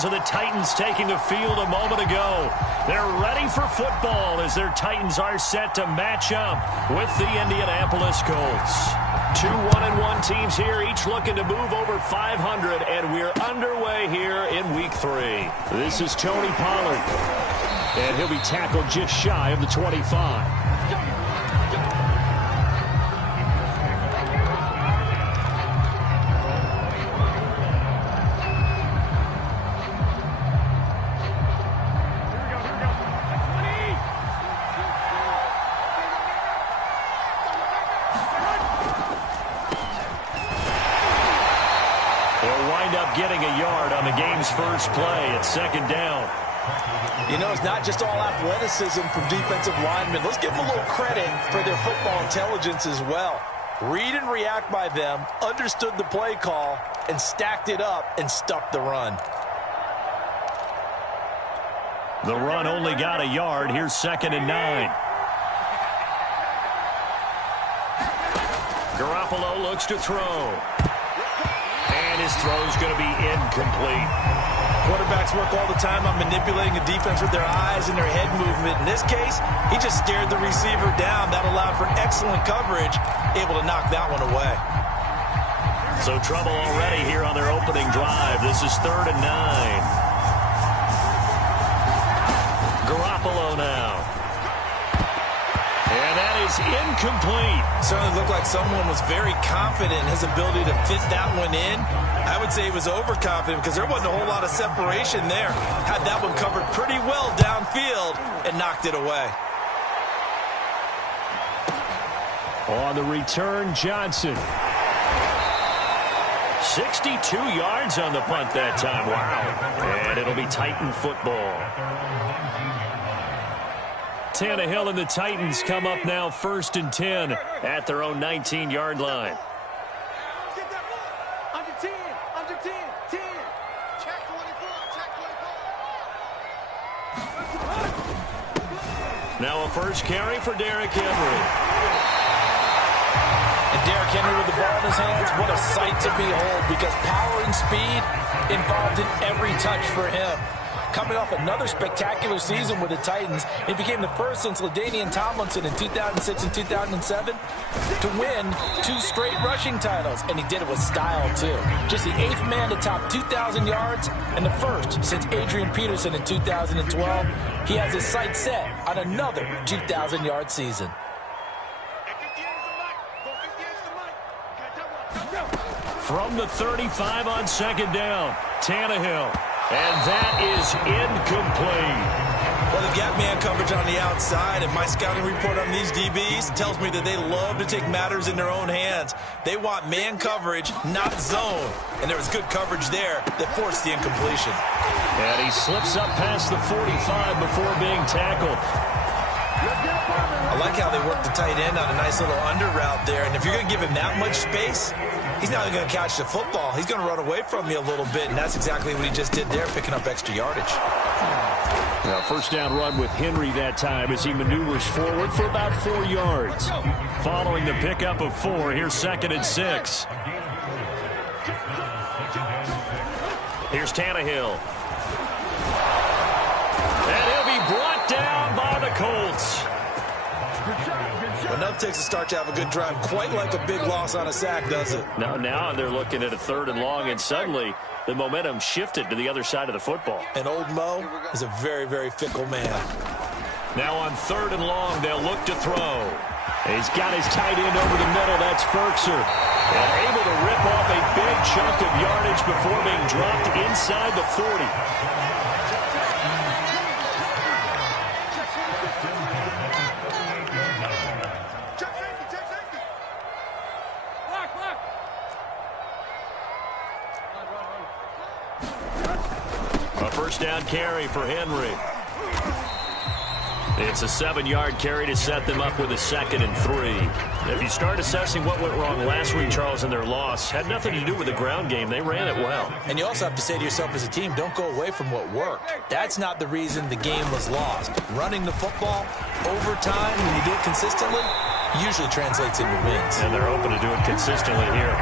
So the Titans taking the field a moment ago. They're ready for football as their Titans are set to match up with the Indianapolis Colts. Two 1-1 teams here, each looking to move over 500, and we're underway here in Week 3. This is Tony Pollard, and he'll be tackled just shy of the 25. Getting a yard on the game's first play at second down. You know, it's not just all athleticism from defensive linemen. Let's give them a little credit for their football intelligence as well. Read and react by them, understood the play call, and stacked it up and stuffed the run. The run only got a yard. Here's 2nd and 9. Garoppolo looks to throw. And his throw's going to be incomplete. Quarterbacks work all the time on manipulating a defense with their eyes and their head movement. In this case, he just stared the receiver down. That allowed for excellent coverage, able to knock that one away. So trouble already here on their opening drive. This is 3rd and 9. Garoppolo now. And that is incomplete. Certainly looked like someone was very confident in his ability to fit that one in. I would say he was overconfident because there wasn't a whole lot of separation there. Had that one covered pretty well downfield and knocked it away. On the return, Johnson. 62 yards on the punt that time. Wow. And it'll be Titan football. Tannehill and the Titans come up now 1st and 10 at their own 19-yard line. Under 10, 10. Check 24. Now a first carry for Derrick Henry. And Derrick Henry with the ball in his hands, what a sight to behold, because power and speed involved in every touch for him. Coming off another spectacular season with the Titans, he became the first since LaDainian Tomlinson in 2006 and 2007 to win 2 straight rushing titles, and he did it with style, too. Just the 8th man to top 2,000 yards and the first since Adrian Peterson in 2012. He has his sights set on another 2,000-yard season. From the 35 on 2nd down, Tannehill. And that is incomplete. Well, they've got man coverage on the outside, and my scouting report on these DBs tells me that they love to take matters in their own hands. They want man coverage, not zone. And there was good coverage there that forced the incompletion. And he slips up past the 45 before being tackled. I like how they work the tight end on a nice little under route there. And if you're going to give him that much space, he's not going to catch the football. He's going to run away from you a little bit, and that's exactly what he just did there, picking up extra yardage. Now, first down run with Henry that time as he maneuvers forward for about 4 yards. Following the pickup of 4, here's 2nd and 6. Here's Tannehill. And he'll be brought down by the Colts. Enough takes a start to have a good drive, quite like a big loss on a sack, does it? Now they're looking at a 3rd and long, and suddenly the momentum shifted to the other side of the football. And old Mo is a very, very fickle man. Now on 3rd and long, they'll look to throw. He's got his tight end over the middle. That's Ferkser. And able to rip off a big chunk of yardage before being dropped inside the 40. First down carry for Henry. It's a 7-yard carry to set them up with a 2nd and 3. If you start assessing what went wrong last week, Charles, in their loss, had nothing to do with the ground game. They ran it well. And you also have to say to yourself as a team, don't go away from what worked. That's not the reason the game was lost. Running the football over time, when you do it consistently, usually translates into wins. And they're open to do it consistently here.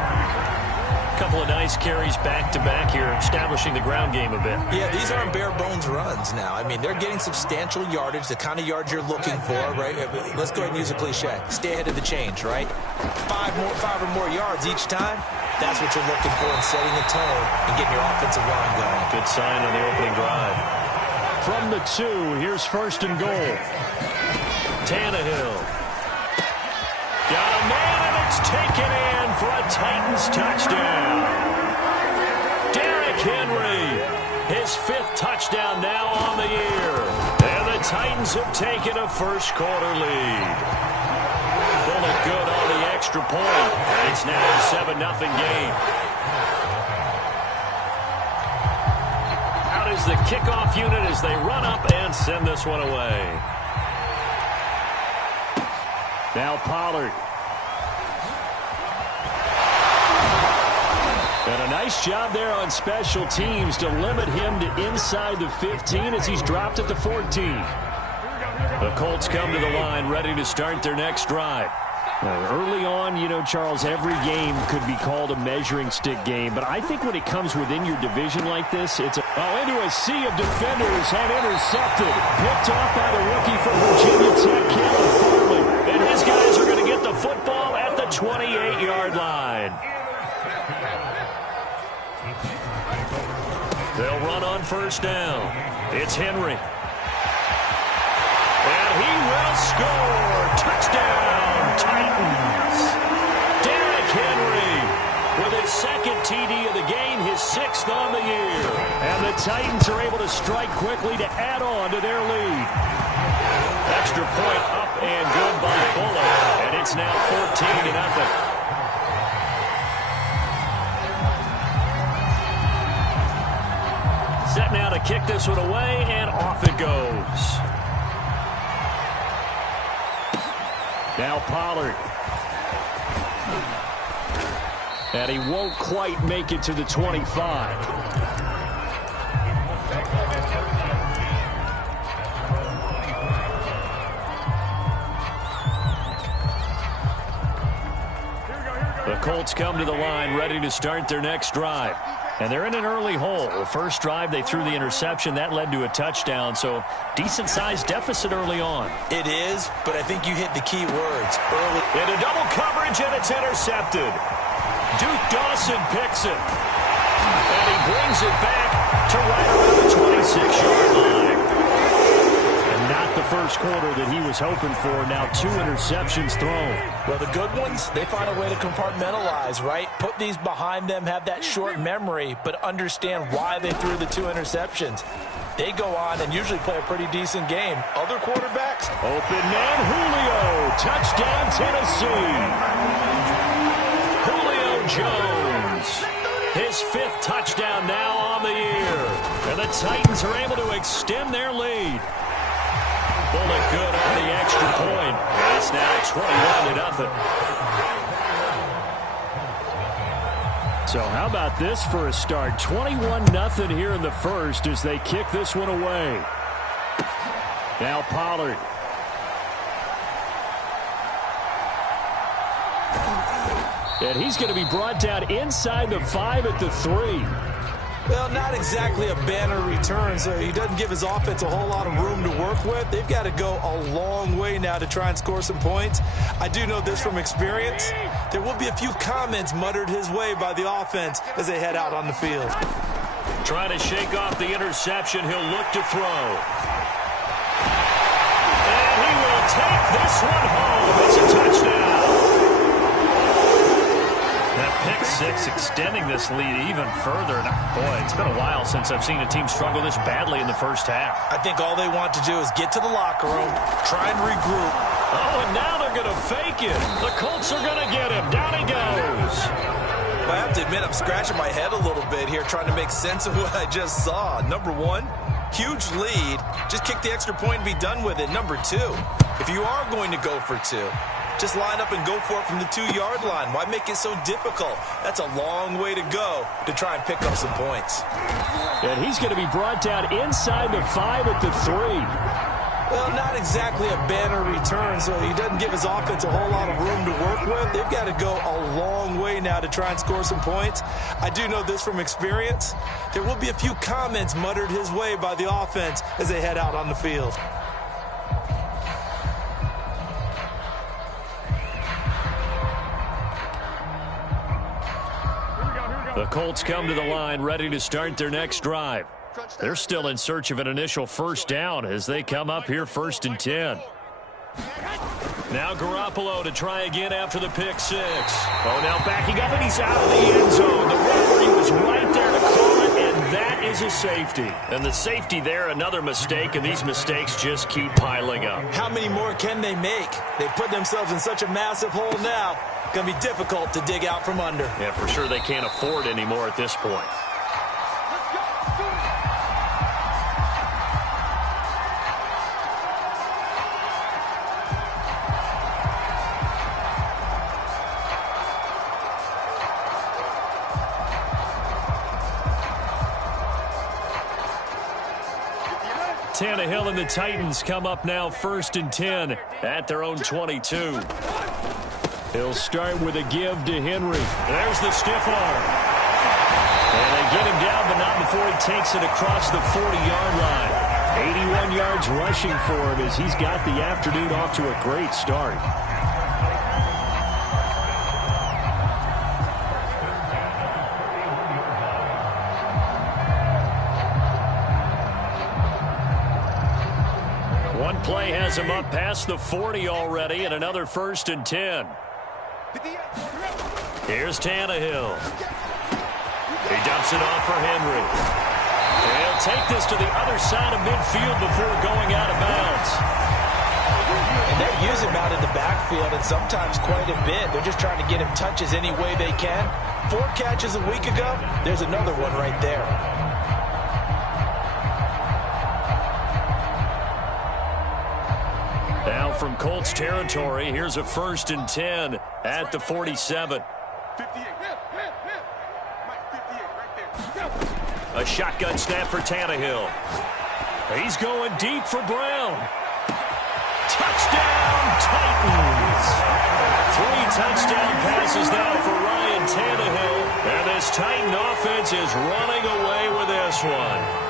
couple of nice carries back-to-back here, establishing the ground game a bit. Yeah, these aren't bare-bones runs now. I mean, they're getting substantial yardage, the kind of yards you're looking for, right? Let's go ahead and use a cliche. Stay ahead of the change, right? Five or more yards each time. That's what you're looking for in setting a tone and getting your offensive line going. Good sign on the opening drive. From the 2, here's first and goal. Tannehill. Got a man, and it's taken in for a Titans touchdown. Derrick Henry, his 5th touchdown now on the year. And the Titans have taken a first-quarter lead. Bullet good on the extra point. And it's now a 7-0 game. Out is the kickoff unit as they run up and send this one away. Now Pollard. And a nice job there on special teams to limit him to inside the 15 as he's dropped at the 14. The Colts come to the line ready to start their next drive. Early on, you know, Charles, every game could be called a measuring stick game. But I think when it comes within your division like this, it's into a sea of defenders and intercepted. Picked off by the rookie from Virginia Tech, Caleb Farley. And his guys are going to get the football at the 28-yard line. They'll run on first down. It's Henry. And he will score. Touchdown, Titans. Derrick Henry with his 2nd TD of the game, his 6th on the year. And the Titans are able to strike quickly to add on to their lead. Extra point up and good by Bullock. And it's now 14-0. Set now to kick this one away, and off it goes. Now Pollard. And he won't quite make it to the 25. The Colts come to the line ready to start their next drive. And they're in an early hole. The first drive, they threw the interception. That led to a touchdown, so decent-sized deficit early on. It is, but I think you hit the key words. Early. Into double coverage, and it's intercepted. Duke Dawson picks it. And he brings it back to right around the 26-yard line. And not the first quarter that he was hoping for. Now 2 interceptions thrown. Well, the good ones, they find a way to compartmentalize, right? Put these behind them, have that short memory, but understand why they threw the 2 interceptions. They go on and usually play a pretty decent game. Other quarterbacks. Open man, Julio. Touchdown, Tennessee. Julio Jones. His 5th touchdown now on the year. And the Titans are able to extend their lead. Bullet good on the extra point. It's now 21-0. So how about this for a start? 21-0 here in the first as they kick this one away. Now Pollard. And he's going to be brought down inside the 5 at the 3. Well, not exactly a banner return, so he doesn't give his offense a whole lot of room to work with. They've got to go a long way now to try and score some points. I do know this from experience. There will be a few comments muttered his way by the offense as they head out on the field. Trying to shake off the interception. He'll look to throw. And he will take this one home. It's a touchdown. That pick 6 extending this lead even further. Boy, it's been a while since I've seen a team struggle this badly in the first half. I think all they want to do is get to the locker room, try and regroup. Oh, and now they're going to fake it. The Colts are going to get him. Down he goes. Well, I have to admit, I'm scratching my head a little bit here trying to make sense of what I just saw. Number 1, huge lead. Just kick the extra point and be done with it. Number 2, if you are going to go for 2, just line up and go for it from the 2-yard line. Why make it so difficult? That's a long way to go to try and pick up some points. And he's going to be brought down inside the 5 at the 3. Well, not exactly a banner return, so he doesn't give his offense a whole lot of room to work with. They've got to go a long way now to try and score some points. I do know this from experience. There will be a few comments muttered his way by the offense as they head out on the field. The Colts come to the line ready to start their next drive. They're still in search of an initial first down as they come up here 1st and 10. Now Garoppolo to try again after the pick six. Oh, now backing up, and he's out of the end zone. The referee was right there to call it, and that is a safety. And the safety there, another mistake, and these mistakes just keep piling up. How many more can they make? They put themselves in such a massive hole now. Going to be difficult to dig out from under. Yeah, for sure they can't afford any more at this point. Tannehill and the Titans come up now 1st and 10 at their own 22. He'll start with a give to Henry. There's the stiff arm. And they get him down, but not before he takes it across the 40-yard line. 81 yards rushing for him as he's got the afternoon off to a great start. One play has him up past the 40 already, and another 1st and 10. Here's Tannehill. He dumps it off for Henry. He'll take this to the other side of midfield before going out of bounds. And they're using him out in the backfield, and sometimes quite a bit. They're just trying to get him touches any way they can. 4 catches a week ago. There's another one right there. Now from Colts territory, here's a 1st and 10 at the 47. A shotgun snap for Tannehill. He's going deep for Brown. Touchdown, Titans! 3 touchdown passes now for Ryan Tannehill. And this Titan offense is running away with this one.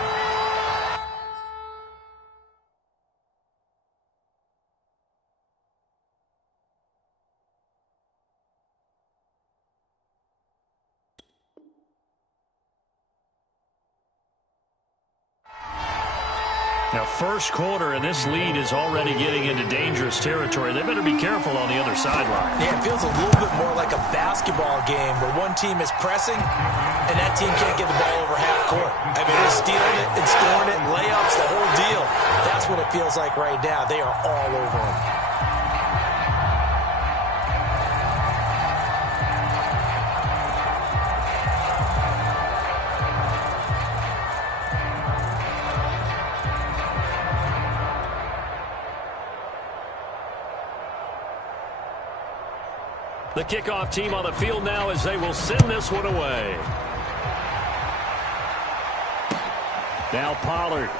Now, first quarter, and this lead is already getting into dangerous territory. They better be careful on the other sideline. Yeah, it feels a little bit more like a basketball game where one team is pressing and that team can't get the ball over half court. I mean, they're stealing it and scoring it, layups, the whole deal. That's what it feels like right now. They are all over them. The kickoff team on the field now as they will send this one away. Now Pollard.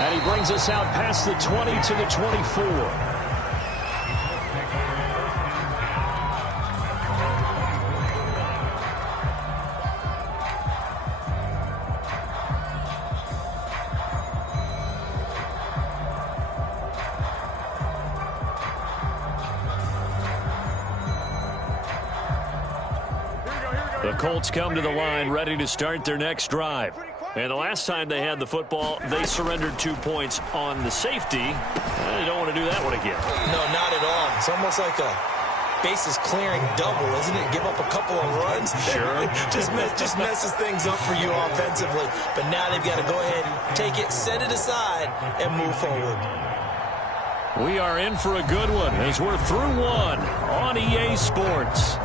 And he brings us out past the 20 to the 24. The Colts come to the line ready to start their next drive. And the last time they had the football, they surrendered 2 points on the safety. They don't want to do that one again. No, not at all. It's almost like a bases clearing double, isn't it? Give up a couple of runs. Sure. just messes things up for you offensively. But now they've got to go ahead, take it, set it aside, and move forward. We are in for a good one as we're through one on EA Sports.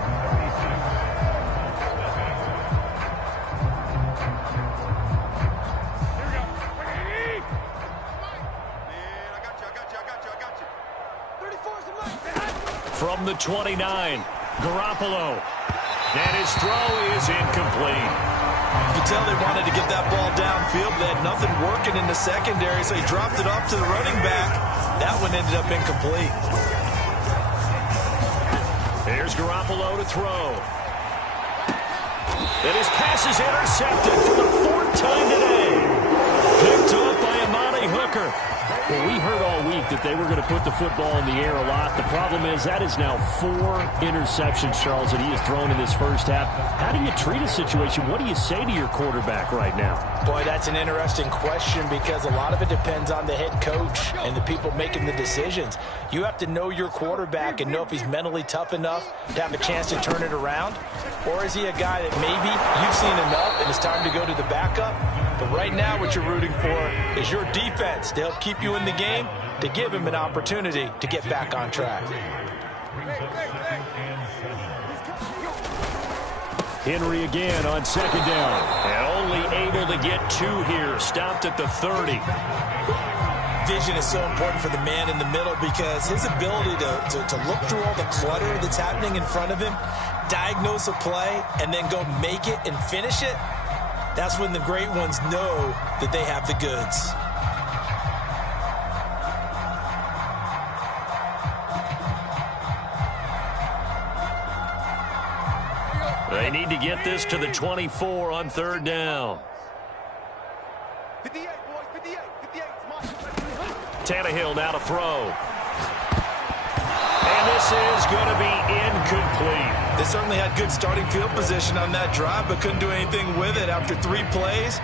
From the 29, Garoppolo. And his throw is incomplete. could tell they wanted to get that ball downfield. They had nothing working in the secondary, so he dropped it off to the running back. That one ended up incomplete. Here's Garoppolo to throw. And his pass is intercepted for the 4th time today. Picked up by Amani Hooker. Well, we heard all week that they were going to put the football in the air a lot. The problem is that is now 4 interceptions, Charles, that he has thrown in this first half. How do you treat a situation? What do you say to your quarterback right now? Boy, that's an interesting question because a lot of it depends on the head coach and the people making the decisions. You have to know your quarterback and know if he's mentally tough enough to have a chance to turn it around. Or is he a guy that maybe you've seen enough and it's time to go to the backup? But right now what you're rooting for is your defense to help keep you in the game, to give him an opportunity to get back on track. Henry again on 2nd down. And only able to get 2 here. Stopped at the 30. Vision is so important for the man in the middle because his ability to look through all the clutter that's happening in front of him, diagnose a play, and then go make it and finish it, that's when the great ones know that they have the goods. They need to get this to the 24 on 3rd down. 58, boys, 58, 58. Tannehill now to throw. And this is going to be incomplete. They certainly had good starting field position on that drive, but couldn't do anything with it after 3 plays.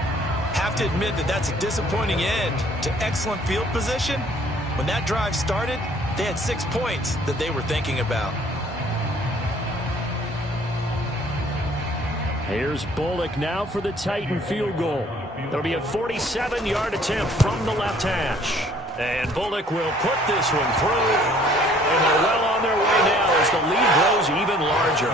Have to admit that that's a disappointing end to excellent field position. When that drive started, they had 6 points that they were thinking about. Here's Bullock now for the Titan field goal. It'll be a 47-yard attempt from the left hash. And Bullock will put this one through. And they're well on their way now as the lead grows even larger.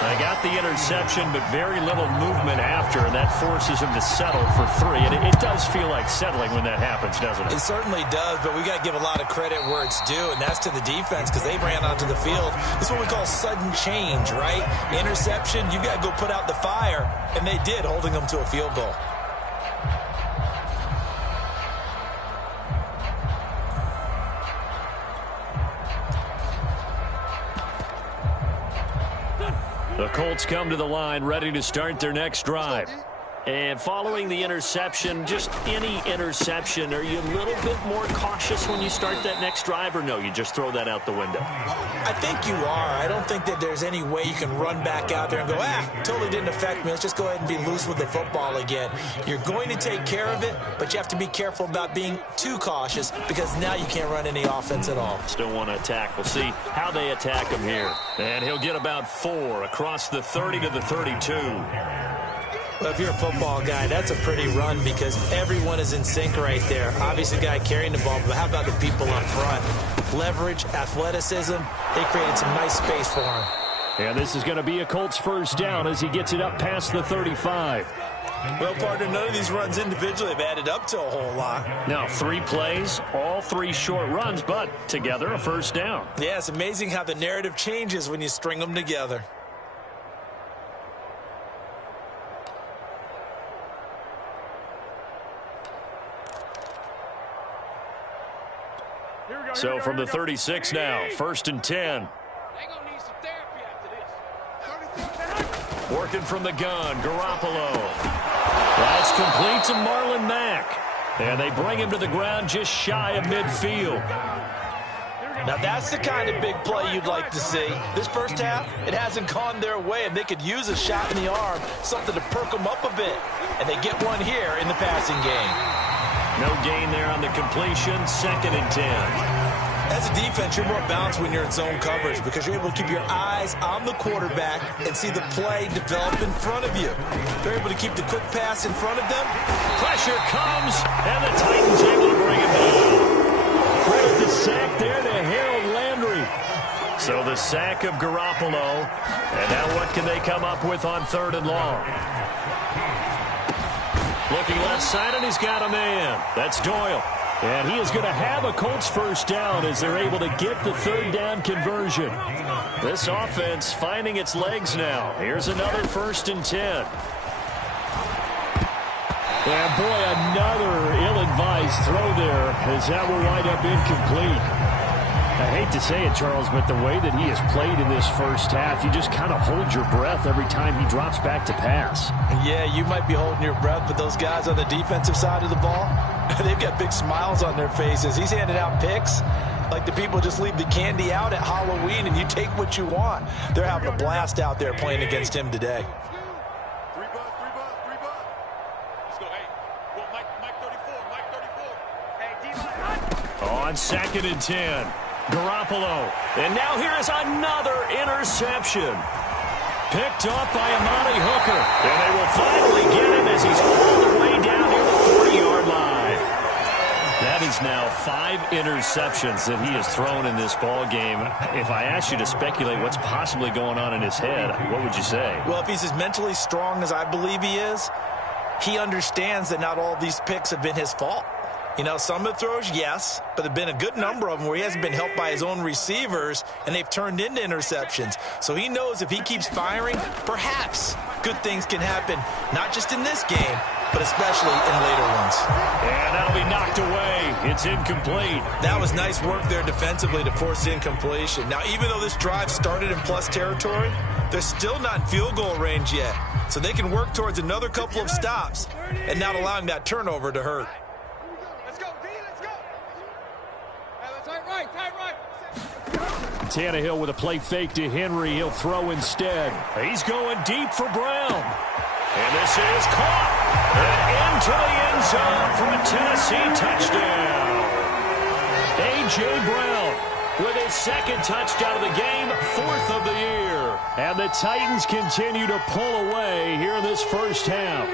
They got the interception, but very little movement after, and that forces him to settle for 3. And it does feel like settling when that happens, doesn't it? It certainly does, but we got to give a lot of credit where it's due, and that's to the defense because they ran onto the field. This is what we call sudden change, right? Interception, you got to go put out the fire, and they did, holding them to a field goal. The Colts come to the line ready to start their next drive. And following the interception, just any interception, are you a little bit more cautious when you start that next drive, or no, you just throw that out the window? I think you are. I don't think that there's any way you can run back out there and go, totally didn't affect me. Let's just go ahead and be loose with the football again. You're going to take care of it, but you have to be careful about being too cautious because now you can't run any offense at all. Still want to attack. We'll see how they attack him here. And he'll get about 4 across the 30 to the 32. Well, if you're a football guy, that's a pretty run because everyone is in sync right there. Obviously, the guy carrying the ball, but how about the people up front? Leverage, athleticism, they created some nice space for him. And this is going to be a Colts first down as he gets it up past the 35. Well, partner, none of these runs individually have added up to a whole lot. Now, 3 plays, all 3 short runs, but together a first down. Yeah, it's amazing how the narrative changes when you string them together. So from the 36 now, 1st and 10. Working from the gun, Garoppolo. That's complete to Marlon Mack. And they bring him to the ground just shy of midfield. Now that's the kind of big play you'd like to see. This first half, it hasn't gone their way, and they could use a shot in the arm, something to perk them up a bit. And they get one here in the passing game. No gain there on the completion, 2nd and 10. As a defense, you're more balanced when you're in zone coverage because you're able to keep your eyes on the quarterback and see the play develop in front of you. They're able to keep the quick pass in front of them. Pressure comes, and the Titans able to bring him down. Credit the sack there to Harold Landry. So the sack of Garoppolo. And now what can they come up with on 3rd and long? Looking left side, and he's got a man. That's Doyle. And he is going to have a Colts first down as they're able to get the 3rd down conversion. This offense finding its legs now. Here's another 1st and 10. boy, another ill-advised throw there, as that will wind up incomplete. I hate to say it, Charles, but the way that he has played in this first half, you just kind of hold your breath every time he drops back to pass. Yeah, you might be holding your breath, but those guys on the defensive side of the ball, they've got big smiles on their faces. He's handing out picks like the people just leave the candy out at Halloween and you take what you want. They're having a blast out there playing against him today. On 2nd and 10, Garoppolo. And now here is another interception. Picked off by Amani Hooker. And they will finally get him as he's all the way down near the 40-yard line. That is now 5 interceptions that he has thrown in this ball game. If I asked you to speculate what's possibly going on in his head, what would you say? Well, if he's as mentally strong as I believe he is, he understands that not all these picks have been his fault. You know, some of the throws, yes, but there have been a good number of them where he hasn't been helped by his own receivers, and they've turned into interceptions. So he knows if he keeps firing, perhaps good things can happen, not just in this game, but especially in later ones. And that'll be knocked away. It's incomplete. That was nice work there defensively to force incompletion. Now, even though this drive started in plus territory, they're still not in field goal range yet. So they can work towards another couple of stops and not allowing that turnover to hurt. Tannehill with a play fake to Henry. He'll throw instead. He's going deep for Brown. And this is caught. And into the end zone for a Tennessee touchdown. A.J. Brown with his 2nd touchdown of the game, 4th of the year. And the Titans continue to pull away here in this first half.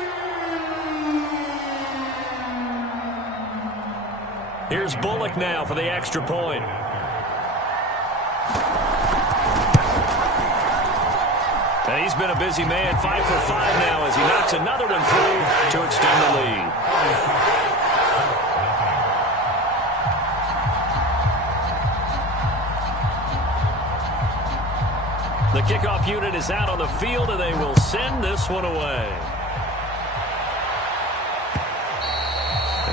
Here's Bullock now for the extra point. And he's been a busy man, 5 for 5 now as he knocks another one through to extend the lead. The kickoff unit is out on the field, and they will send this one away.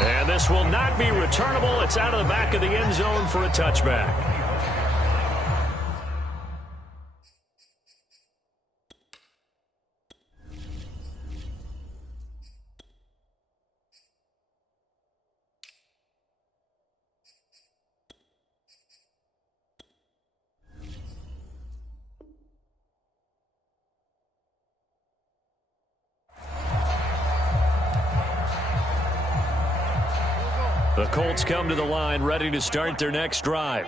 And this will not be returnable. It's out of the back of the end zone for a touchback. The Colts come to the line ready to start their next drive.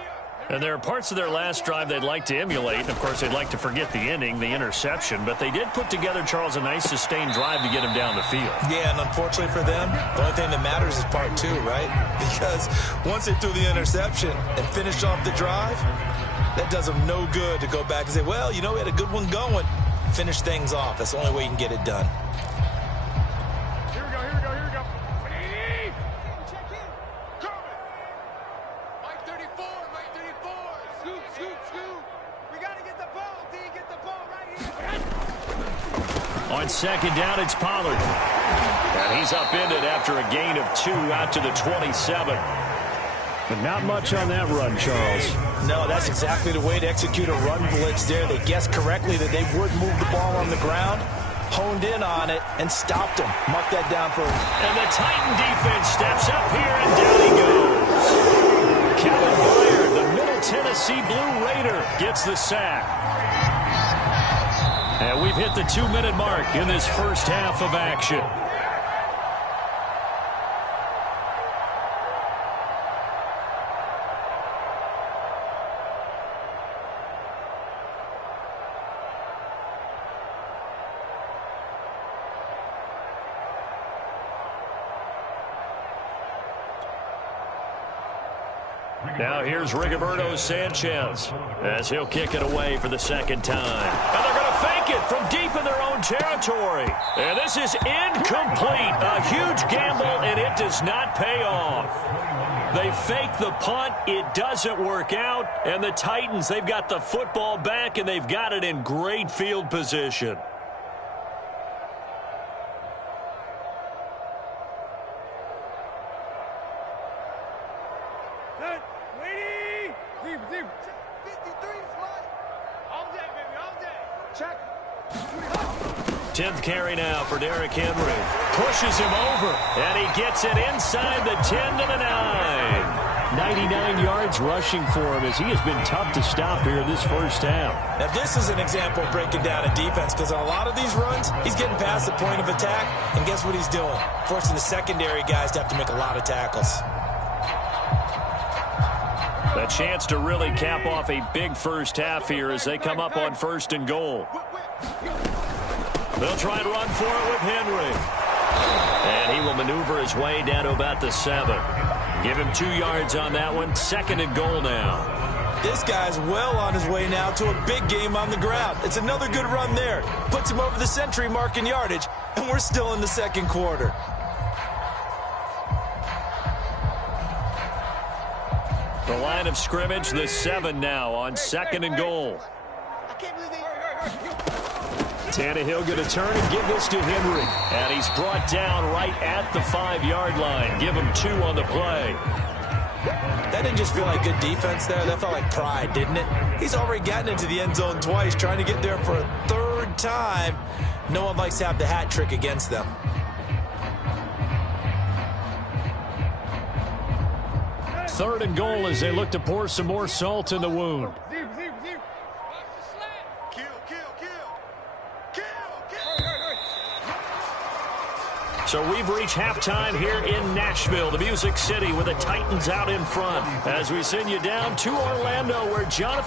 And there are parts of their last drive they'd like to emulate. And, of course, they'd like to forget the ending, the interception. But they did put together, Charles, a nice sustained drive to get him down the field. Yeah, and unfortunately for them, the only thing that matters is part 2, right? Because once they threw the interception and finished off the drive, that does them no good to go back and say, well, you know, we had a good one going. Finish things off. That's the only way you can get it done. On 2nd down, it's Pollard. And he's upended after a gain of 2 out to the 27. But not much on that run, Charles. No, that's exactly the way to execute a run blitz there. They guessed correctly that they would move the ball on the ground, honed in on it, and stopped him. Mark that down for him. And the Titan defense steps up here, and down he goes. Kevin Byard, the Middle Tennessee Blue Raider, gets the sack. And we've hit the 2-minute mark in this first half of action. Now here's Rigoberto Sanchez as he'll kick it away for the 2nd time. And they're going to fake it from deep in their own territory. And this is incomplete. A huge gamble, and it does not pay off. They fake the punt. It doesn't work out. And the Titans, they've got the football back, and they've got it in great field position. Check. 10th carry now for Derrick Henry. Pushes him over, and he gets it inside the 10 to the 9. 99 yards rushing for him as he has been tough to stop here in this first half. Now, this is an example of breaking down a defense because on a lot of these runs, he's getting past the point of attack, and guess what he's doing? Forcing the secondary guys to have to make a lot of tackles. A chance to really cap off a big first half here as they come up on 1st and goal. They'll try and run for it with Henry. And he will maneuver his way down to about the 7. Give him 2 yards on that one. 2nd and goal now. This guy's well on his way now to a big game on the ground. It's another good run there. Puts him over the century mark in yardage, and we're still in the second quarter. The line of scrimmage, the 7 now on 2nd and goal. Tannehill going to turn and give this to Henry. And he's brought down right at the 5-yard line. Give him 2 on the play. That didn't just feel like good defense there. That felt like pride, didn't it? He's already gotten into the end zone twice, trying to get there for a 3rd time. No one likes to have the hat trick against them. Third and goal as they look to pour some more salt in the wound. So we've reached halftime here in Nashville, the Music City, with the Titans out in front. As we send you down to Orlando, where Jonathan